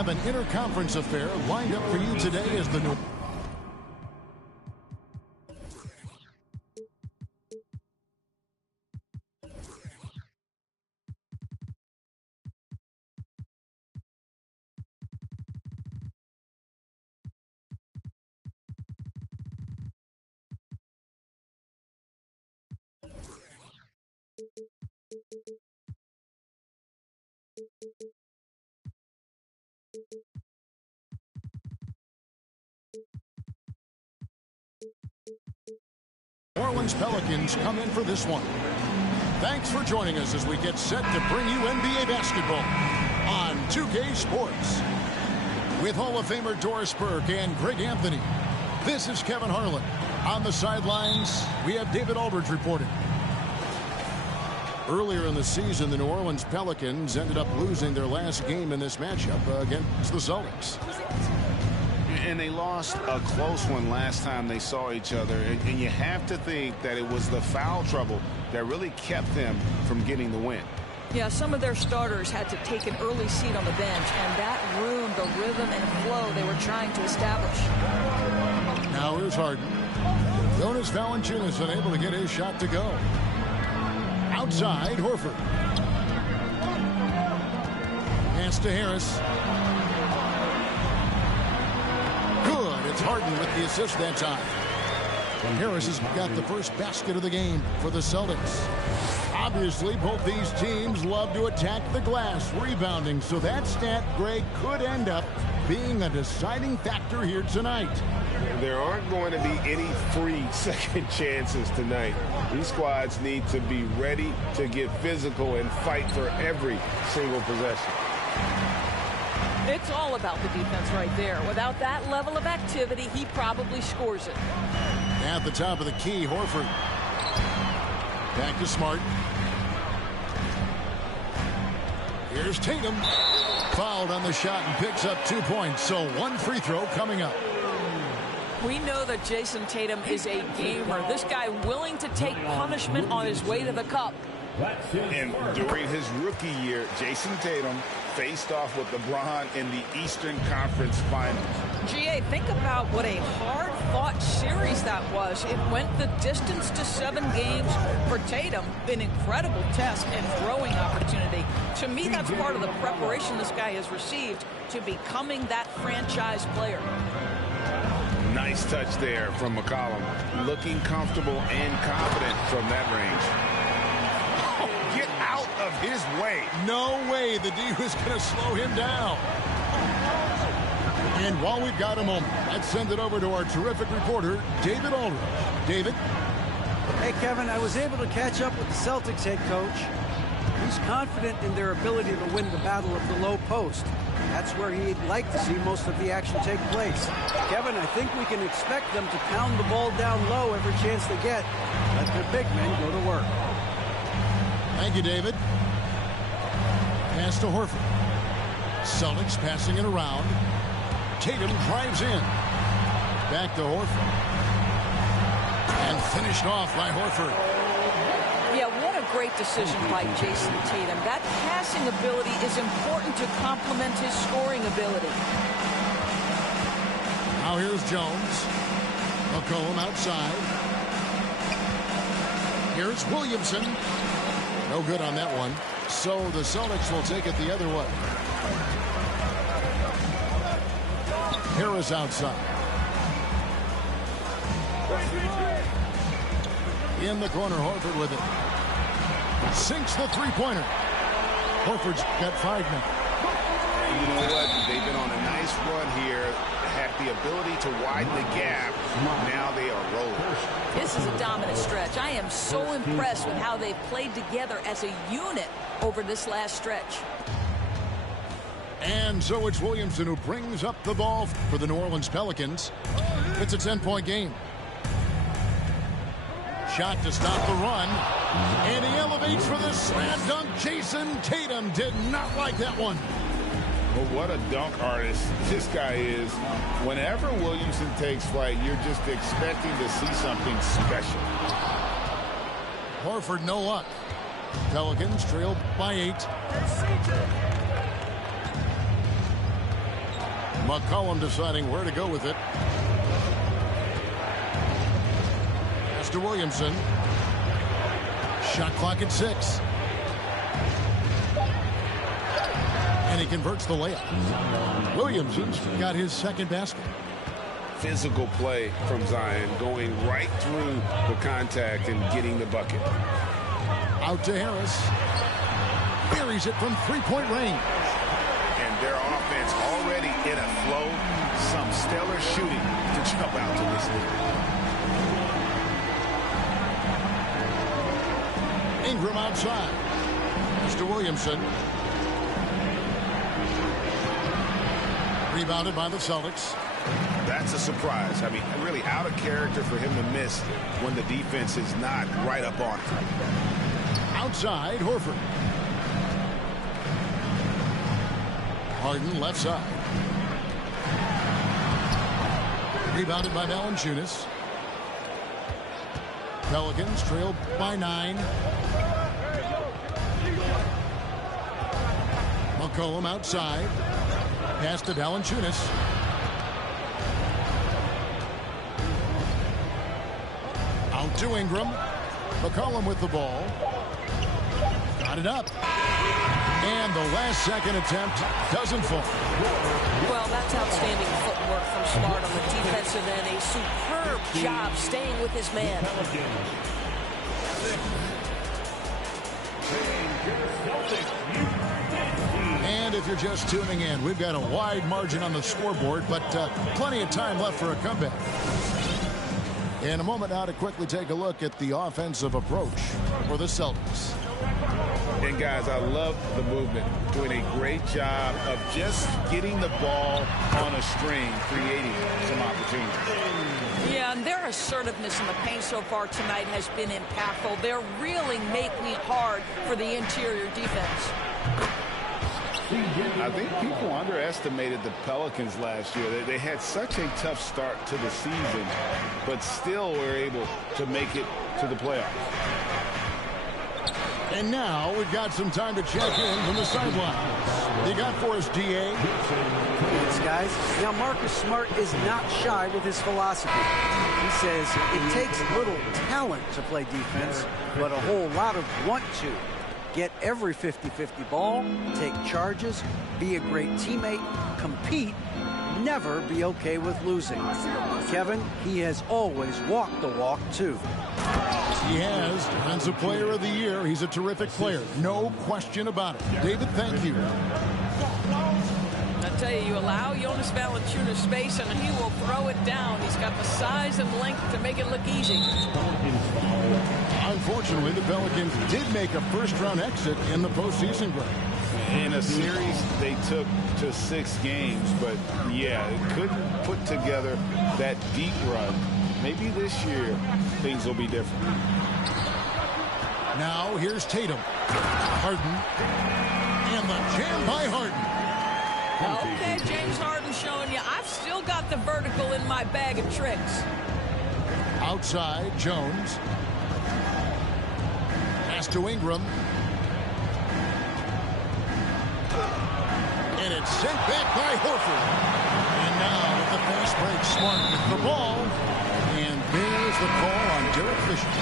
have an interconference affair lined up for you today as the New Orleans Pelicans come in for this one. Thanks for joining us as we get set to bring you NBA basketball on 2K Sports. With Hall of Famer Doris Burke and Greg Anthony, this is Kevin Harlan. On the sidelines, we have David Aldridge reporting. Earlier in the season, the New Orleans Pelicans ended up losing their last game in this matchup against the Celtics. And they lost a close one last time they saw each other. And you have to think that it was the foul trouble that really kept them from getting the win. Yeah, some of their starters had to take an early seat on the bench, and that ruined the rhythm and flow they were trying to establish. Now here's Harden. Jonas Valanciunas unable to get his shot to go. Outside, Horford. Pass to Harris. Good. It's Harden with the assist that time. And Harris has got the first basket of the game for the Celtics. Obviously, both these teams love to attack the glass, rebounding, so that stat, Greg, could end up being a deciding factor here tonight. There aren't going to be any free second chances tonight. These squads need to be ready to get physical and fight for every single possession. It's all about the defense right there. Without that level of activity, he probably scores it. At the top of the key, Horford. Back to Smart. Here's Tatum. Fouled on the shot and picks up 2 points. So one free throw coming up. We know that Jason Tatum is a gamer. This guy willing to take punishment on his way to the cup. And during his rookie year, Jason Tatum faced off with LeBron in the Eastern Conference Finals. GA, think about what a hard-fought series that was. It went the distance to 7 games. For Tatum, an incredible test and growing opportunity. To me, that's part of the preparation this guy has received to becoming that franchise player. Nice touch there from McCollum. Looking comfortable and confident from that range. Get out of his way. No way the D was going to slow him down. And while we've got a moment, let's send it over to our terrific reporter, David Aldridge. David? Hey, Kevin, I was able to catch up with the Celtics head coach. He's confident in their ability to win the battle of the low post. That's where he'd like to see most of the action take place. Kevin, I think we can expect them to pound the ball down low every chance they get. Let their big men go to work. Thank you, David. Pass to Horford. Celtics passing it around. Tatum drives in. Back to Horford. And finished off by Horford. Yeah, what a great decision by Jason Tatum. That passing ability is important to complement his scoring ability. Now here's Jones. McCollum outside. Here's Williamson. No good on that one. So the Celtics will take it the other way. Harris outside. In the corner, Horford with it. Sinks the three-pointer. Horford's got 5 now. You know what? They've been on a nice run here. Have the ability to widen the gap. Now they are rolling. This is a dominant stretch. I am so impressed with how they've played together as a unit over this last stretch. And so it's Williamson who brings up the ball for the New Orleans Pelicans. It's a 10-point game. Shot to stop the run. And he elevates for the slam dunk. Jason Tatum did not like that one. But what a dunk artist this guy is. Whenever Williamson takes flight, you're just expecting to see something special. Horford, no luck. Pelicans trailed by 8. McCollum deciding where to go with it. Pass to Williamson. Shot clock at 6. And he converts the layup. Williamson's got his second basket. Physical play from Zion, going right through the contact and getting the bucket. Out to Harris. Buries it from three-point range. And their offense already in a flow. Some stellar shooting to jump out to this lead. Ingram outside. Mr. Williamson. Rebounded by the Celtics. That's a surprise. I mean, really out of character for him to miss when the defense is not right up on him. Outside, Horford. Harden left side. Rebounded by Valanciunas. Pelicans trailed by 9. McCollum outside. Pass to Valanciunas. Out to Ingram. McCollum with the ball. Got it up. And the last second attempt doesn't fall. Well, that's outstanding footwork from Smart on the defensive end. A superb job staying with his man. And if you're just tuning in, we've got a wide margin on the scoreboard, but plenty of time left for a comeback. In a moment now to quickly take a look at the offensive approach for the Celtics. And guys, I love the movement. Doing a great job of just getting the ball on a string, creating some opportunities. Yeah, and their assertiveness in the paint so far tonight has been impactful. They're really making it hard for the interior defense. I think people underestimated the Pelicans last year. They had such a tough start to the season, but still were able to make it to the playoffs. And now we've got some time to check in from the sidelines. You got for us, DA? Thanks, guys. Now, Marcus Smart is not shy with his philosophy. He says it takes little talent to play defense, but a whole lot of want to. Get every 50-50 ball, take charges, be a great teammate, compete, never be okay with losing. Kevin, he has always walked the walk, too. He has Defensive Player of the Year. He's a terrific player. No question about it. David, thank you. I tell you, you allow Jonas Valanciunas space and he will throw it down. He's got the size and length to make it look easy. Unfortunately, the Pelicans did make a first-round exit in the postseason break. In a series they took to 6 games, but yeah, couldn't put together that deep run. Maybe this year things will be different. Now here's Tatum. Harden. And the jam by Harden. Okay, James Harden showing you I've still got the vertical in my bag of tricks. Outside, Jones. Pass to Ingram. And it's sent back by Horford. And now with the fast break, Smart with the ball. And there's the call on Derek Fisher.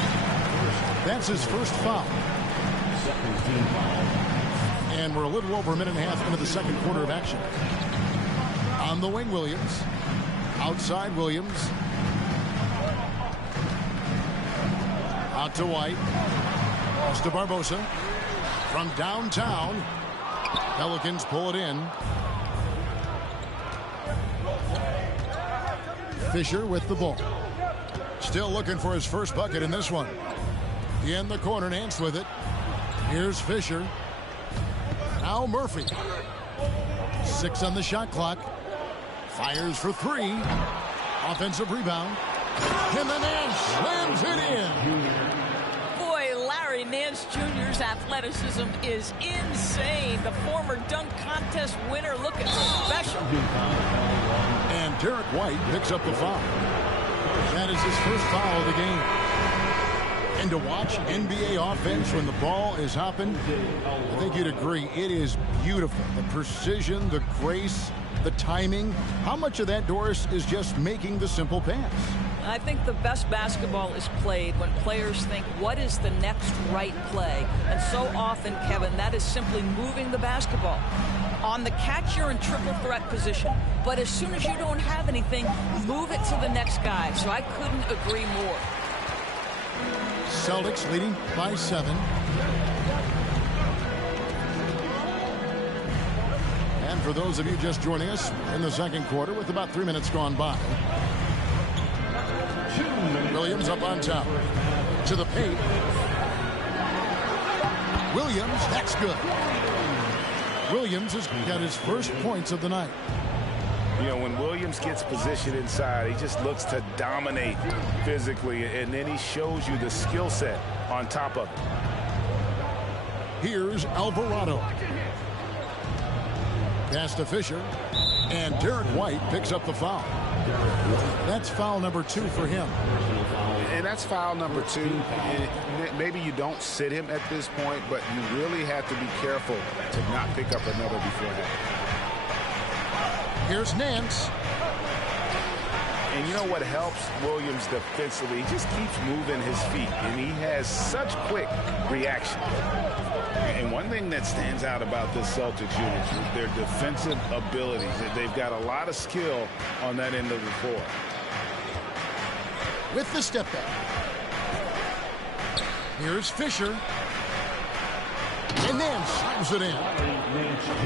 That's his first foul. And we're a little over a minute and a half into the second quarter of action. On the wing, Williams. Outside, Williams. Out to White. Pass to Barbosa. From downtown. Pelicans pull it in. Fisher with the ball. Still looking for his first bucket in this one. In the corner, Nance with it. Here's Fisher. Now Murphy. 6 on the shot clock. Fires for 3. Offensive rebound. And then Nance slams it in. Boy, Larry Nance Jr.'s athleticism is insane. The former dunk contest winner looking special. And Derek White picks up the foul. That is his first foul of the game. And to watch NBA offense when the ball is hopping, I think you'd agree, it is beautiful. The precision, the grace, the timing? How much of that, Doris, is just making the simple pass? I think the best basketball is played when players think, what is the next right play? And so often, Kevin, that is simply moving the basketball. On the catch, you're in triple threat position. But as soon as you don't have anything, move it to the next guy. So I couldn't agree more. Celtics leading by 7. And for those of you just joining us in the second quarter with about 3 minutes gone by, Williams up on top. To the paint. Williams, that's good. Williams has got his first points of the night. You know, when Williams gets positioned inside, he just looks to dominate physically, and then he shows you the skill set on top of it. Here's Alvarado. Pass to Fisher. And Derek White picks up the foul. That's foul number 2 for him. And that's foul number 2. And maybe you don't sit him at this point, but you really have to be careful to not pick up another beforehand. Here's Nance. And you know what helps Williams defensively? He just keeps moving his feet, and he has such quick reaction. And one thing that stands out about this Celtics unit is their defensive abilities. They've got a lot of skill on that end of the floor. With the step back. Here's Fisher. And then slams it in.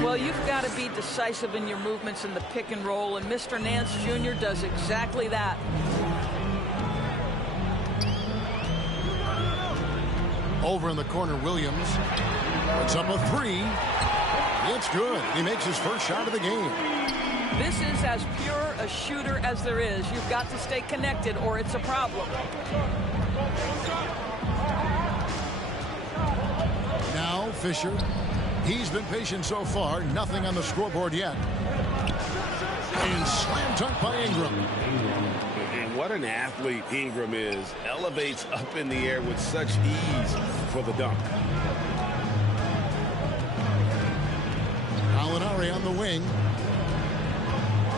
Well, you've got to be decisive in your movements in the pick and roll, and Mr. Nance Jr. does exactly that. Over in the corner, Williams puts up a 3. It's good. He makes his first shot of the game. This is as pure a shooter as there is. You've got to stay connected or it's a problem. Now Fisher. He's been patient so far. Nothing on the scoreboard yet. And slam dunk by Ingram. And what an athlete Ingram is. Elevates up in the air with such ease for the dunk. Gallinari on the wing.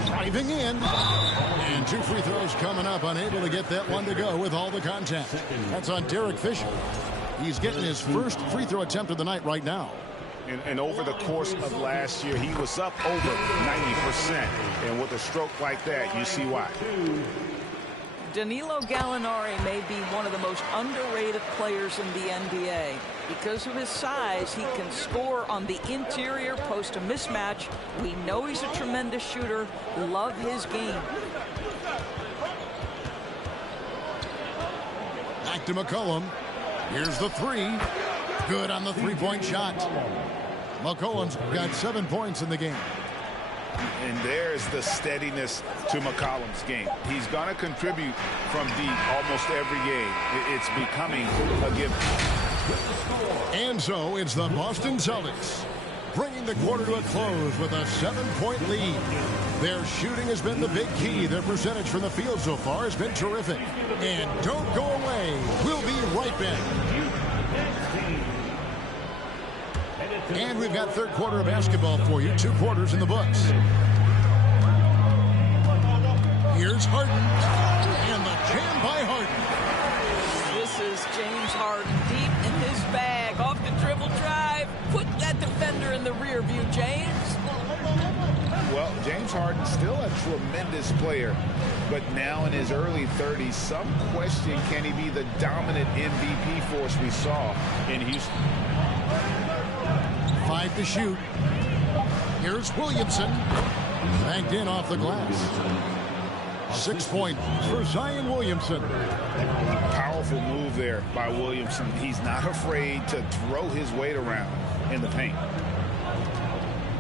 Driving in. And 2 free throws coming up. Unable to get that one to go with all the contact. That's on Derek Fisher. He's getting his first free throw attempt of the night right now. And over the course of last year, he was up over 90%. And with a stroke like that, you see why. Danilo Gallinari may be one of the most underrated players in the NBA. Because of his size, he can score on the interior, post a mismatch. We know he's a tremendous shooter. Love his game. Back to McCollum. Here's the 3. Good on the 3-point shot. McCollum's got 7 points in the game. And there's the steadiness to McCollum's game. He's going to contribute from deep almost every game. It's becoming a given. And so it's the Boston Celtics bringing the quarter to a close with a 7-point lead. Their shooting has been the big key. Their percentage from the field so far has been terrific. And don't go away. We'll be right back. And we've got third quarter of basketball for you. 2 quarters in the books. Here's Harden. And the jam by Harden. This is James Harden deep in his bag. Off the dribble drive. Put that defender in the rear view, James. Well, James Harden's still a tremendous player, but now in his early 30s, some question, can he be the dominant MVP force we saw in Houston? 5 to shoot. Here's Williamson. Banked in off the glass. 6 points for Zion Williamson. Powerful move there by Williamson. He's not afraid to throw his weight around in the paint.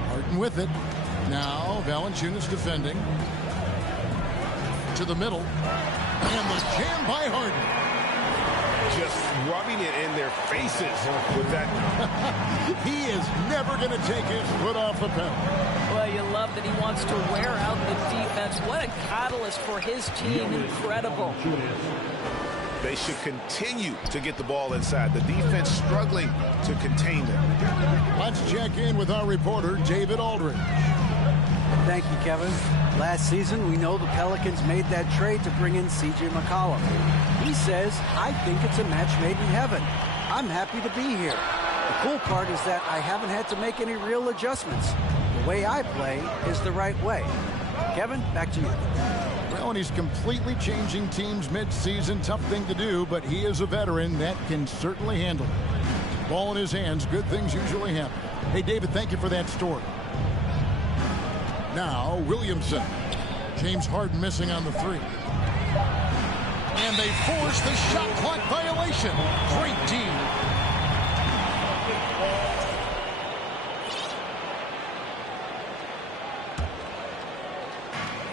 Harden with it. Now Valanciunas defending. To the middle. And the jam by Harden. Just rubbing it in their faces with that. He is never going to take his foot off the pedal. Well, you love that he wants to wear out the defense. What a catalyst for his team. Incredible. They should continue to get the ball inside. The defense struggling to contain them. Let's check in with our reporter, David Aldridge. Thank you, Kevin. Last season, we know the Pelicans made that trade to bring in C.J. McCollum. He says, I think it's a match made in heaven. I'm happy to be here. The cool part is that I haven't had to make any real adjustments. The way I play is the right way. Kevin, back to you. Well, and he's completely changing teams mid-season. Tough thing to do, but he is a veteran that can certainly handle it. Ball in his hands, good things usually happen. Hey, David, thank you for that story. Now, Williamson. James Harden missing on the three. And they force the shot clock violation. Great D.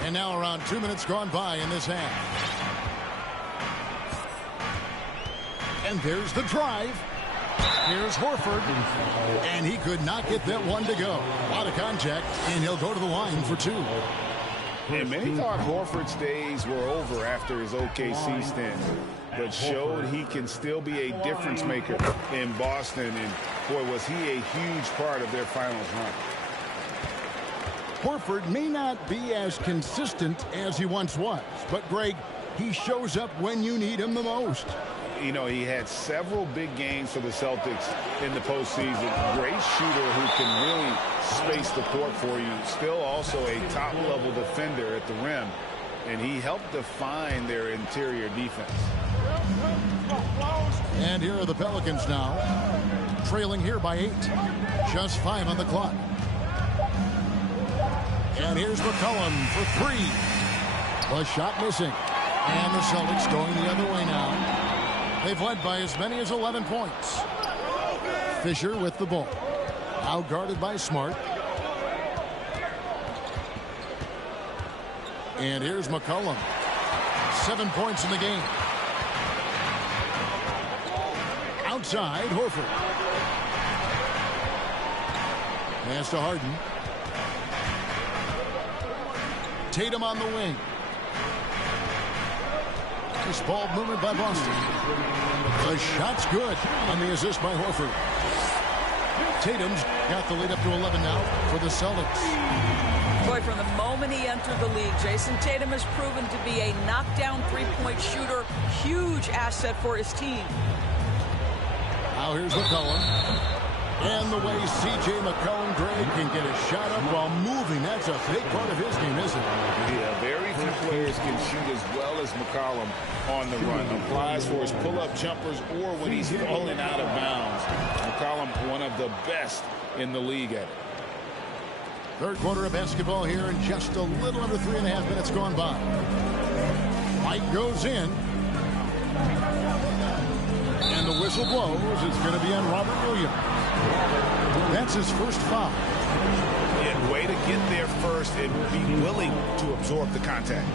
And now around 2 minutes gone by in this half. And there's the drive. Here's Horford. And he could not get that one to go. A lot of contact, and he'll go to the line for two. And many thought Horford's days were over after his OKC stint, but showed he can still be a difference maker in Boston. And, boy, was he a huge part of their finals run. Horford may not be as consistent as he once was, but, Greg, he shows up when you need him the most. You know, he had several big games for the Celtics in the postseason. Great shooter who can really space the court for you. Still also a top-level defender at the rim, and he helped define their interior defense. And here are the Pelicans now, trailing here by 8. Just 5 on the clock. And here's McCollum for 3. The shot missing. And the Celtics going the other way now. They've led by as many as 11 points. Fisher with the ball. Out guarded by Smart. And here's McCollum. 7 points in the game. Outside, Horford. Pass to Harden. Tatum on the wing. This ball movement by Boston. The shot's good on the assist by Horford. Tatum's got the lead up to 11 now for the Celtics. Boy, from the moment he entered the league, Jason Tatum has proven to be a knockdown three-point shooter. Huge asset for his team. Now here's McCollum. And the way C.J. McCollum, Greg, can get a shot up while moving, that's a big part of his game, isn't it? Yeah, very few players can shoot as well as McCollum on the run. Applies for his pull-up jumpers or when he's falling out of bounds. McCollum, one of the best in the league at it. Third quarter of basketball here, and just a little under 3.5 minutes gone by. Mike goes in. And the whistle blows. It's going to be on Robert Williams. That's his first foul. Yeah, way to get there first and be willing to absorb the contact.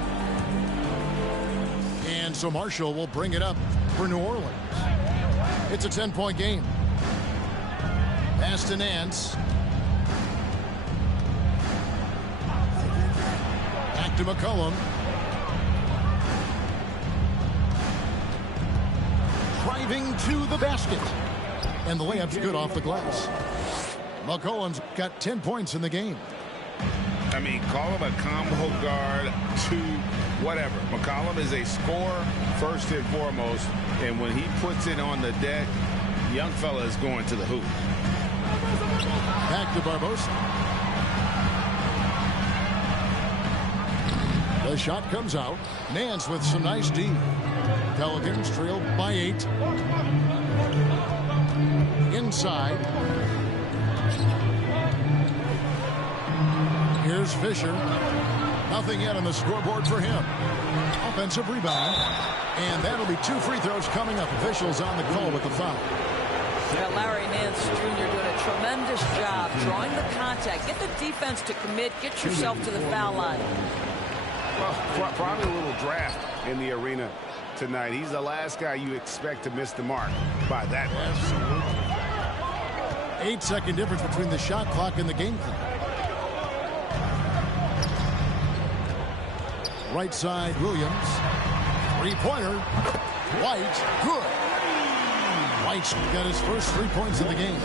And so Marshall will bring it up for New Orleans. It's a 10-point game. Pass to Nance. Back to McCollum. Driving to the basket. And the layup's good off the glass. McCollum's got 10 points in the game. I mean, call him a combo guard to whatever. McCollum is a scorer first and foremost. And when he puts it on the deck, young fella is going to the hoop. Back to Barbosa. The shot comes out. Nance with some nice D. Pelicans trailed by 8. Inside. Here's Fisher. Nothing yet on the scoreboard for him. Offensive rebound. And that'll be 2 free throws coming up. Officials on the call with the foul. Yeah, Larry Nance Jr. doing a tremendous job drawing the contact. Get the defense to commit. Get yourself to the foul line. Well, probably a little draft in the arena tonight. He's the last guy you expect to miss the mark by that much. 8-second difference between the shot clock and the game clock. Right side, Williams. Three-pointer. White, good. White's got his first 3 points in the game.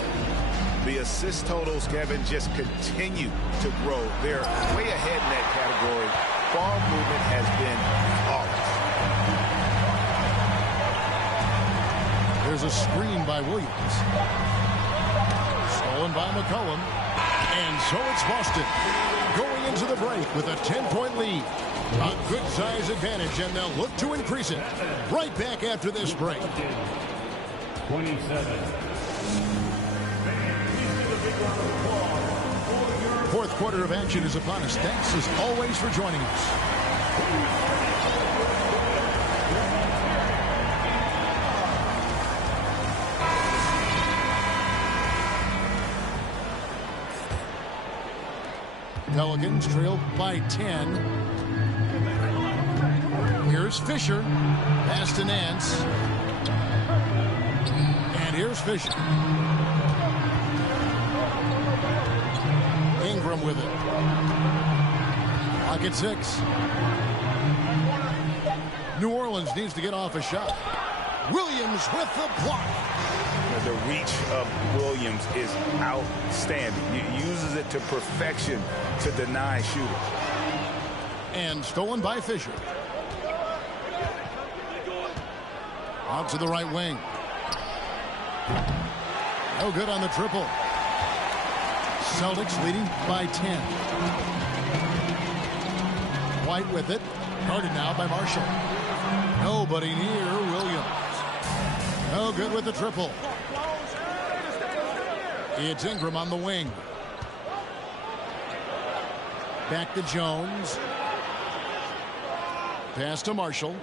The assist totals, Kevin, just continue to grow. They're way ahead in that category. Ball movement has been flawless. There's a screen by Williams. Stolen by McCollum. And so it's Boston going into the break with a 10-point lead. A good size advantage, and they'll look to increase it. Right back after this break. 27. Fourth quarter of action is upon us. Thanks as always for joining us. Pelicans trail by 10. Here's Fisher. Pass to Nance. And here's Fisher. Ingram with it. Clock at 6. New Orleans needs to get off a shot. Williams with the block. The reach of Williams is outstanding. He uses it to perfection to deny shooters. And stolen by Fisher. Out to the right wing. No good on the triple. Celtics leading by 10. White with it. Guarded now by Marshall. Nobody near Williams. No good with the triple. It's Ingram on the wing. Back to Jones. Pass to Marshall.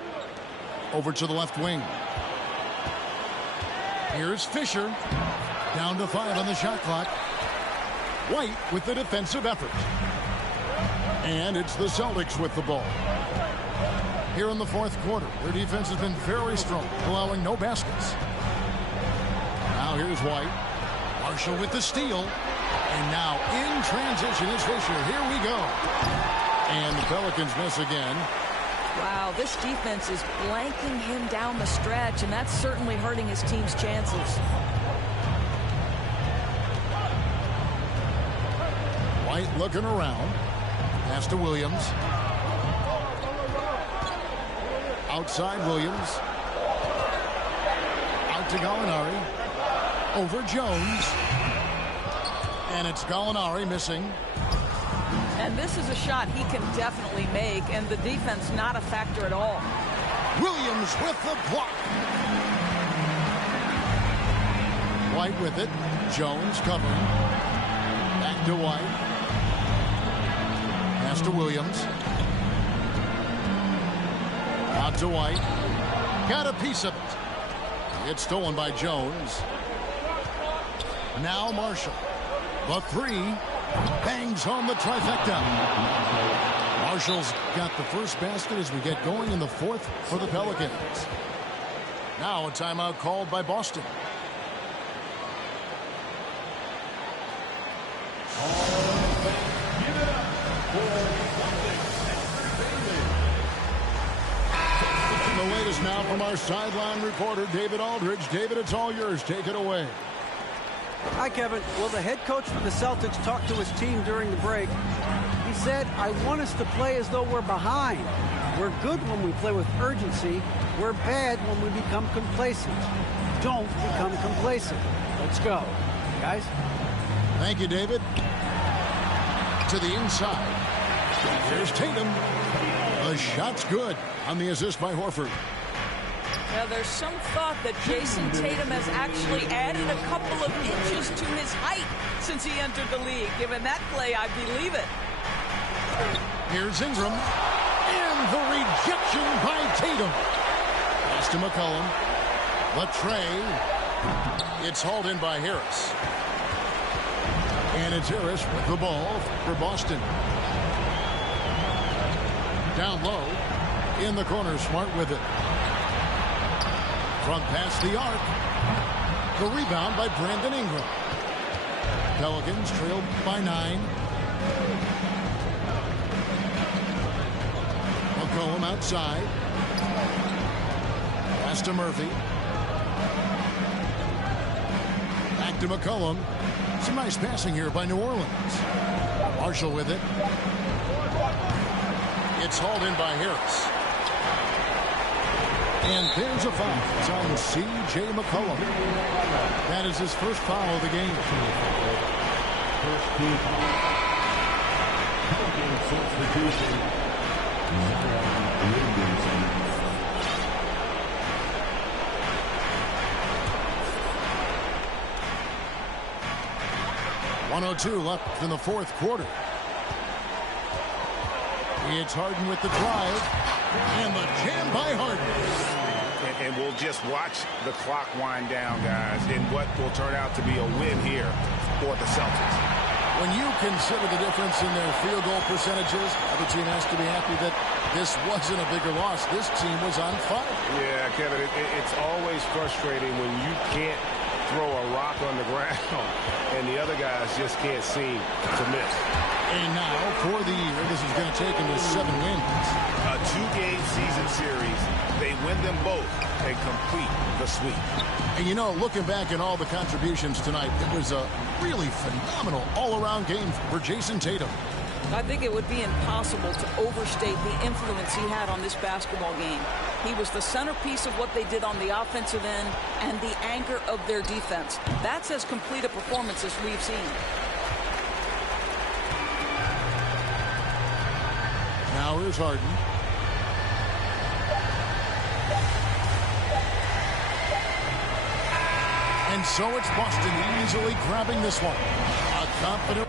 Over to the left wing. Here's Fisher. Down to 5 on the shot clock. White with the defensive effort. And it's the Celtics with the ball. Here in the fourth quarter, their defense has been very strong, allowing no baskets. Now here's White. Marshall with the steal. And now in transition is Fisher. Here we go. And the Pelicans miss again. Wow, this defense is blanking him down the stretch, and that's certainly hurting his team's chances. White looking around. Pass to Williams. Outside Williams. Out to Gallinari. Over Jones. And it's Gallinari missing. And this is a shot he can definitely make, and the defense not a factor at all. Williams with the block. White with it. Jones covering. Back to White. Pass to Williams. Out to White. Got a piece of it. It's stolen by Jones. Now Marshall. The three. Bangs home the trifecta. Marshall's got the first basket as we get going in the fourth for the Pelicans. Now a timeout called by Boston. The latest now from our sideline reporter, David Aldridge. David, it's all yours. Take it away. Hi, Kevin. Well, the head coach for the Celtics talked to his team during the break. He said, I want us to play as though we're behind. We're good when we play with urgency. We're bad when we become complacent. Don't become complacent. Let's go. Guys? Thank you, David. To the inside. Here's Tatum. The shot's good on the assist by Horford. Now, there's some thought that Jason Tatum has actually added a couple of inches to his height since he entered the league. Given that play, I believe it. Here's Ingram. And the rejection by Tatum. Pass to McCollum. The tray. It's hauled in by Harris. And it's Harris with the ball for Boston. Down low. In the corner, Smart with it. Front pass the arc. The rebound by Brandon Ingram. Pelicans trailed by 9. McCollum outside. Pass to Murphy. Back to McCollum. Some nice passing here by New Orleans. Marshall with it. It's hauled in by Harris. And there's a foul. It's on C.J. McCollum. That is his first foul of the game. Substitution. 1:02 left in the fourth quarter. It's Harden with the drive. And the jam by Harden. And we'll just watch the clock wind down, guys, in what will turn out to be a win here for the Celtics. When you consider the difference in their field goal percentages, the team has to be happy that this wasn't a bigger loss. This team was on fire. Yeah, Kevin, it's always frustrating when you can't throw a rock on the ground and the other guys just can't seem to miss. And now for the year, this is going to take them to 7 wins. A 2-game season series. They win them both and complete the sweep. And you know, looking back at all the contributions tonight, it was a really phenomenal all-around game for Jason Tatum. I think it would be impossible to overstate the influence he had on this basketball game. He was the centerpiece of what they did on the offensive end and the anchor of their defense. That's as complete a performance as we've seen. Now here's Harden. And so it's Boston easily grabbing this one. A confident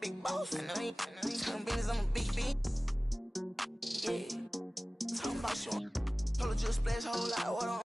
Big boss, and I ain't talking business, I'm a big yeah. Talking about short, told her just splash a whole lot of water on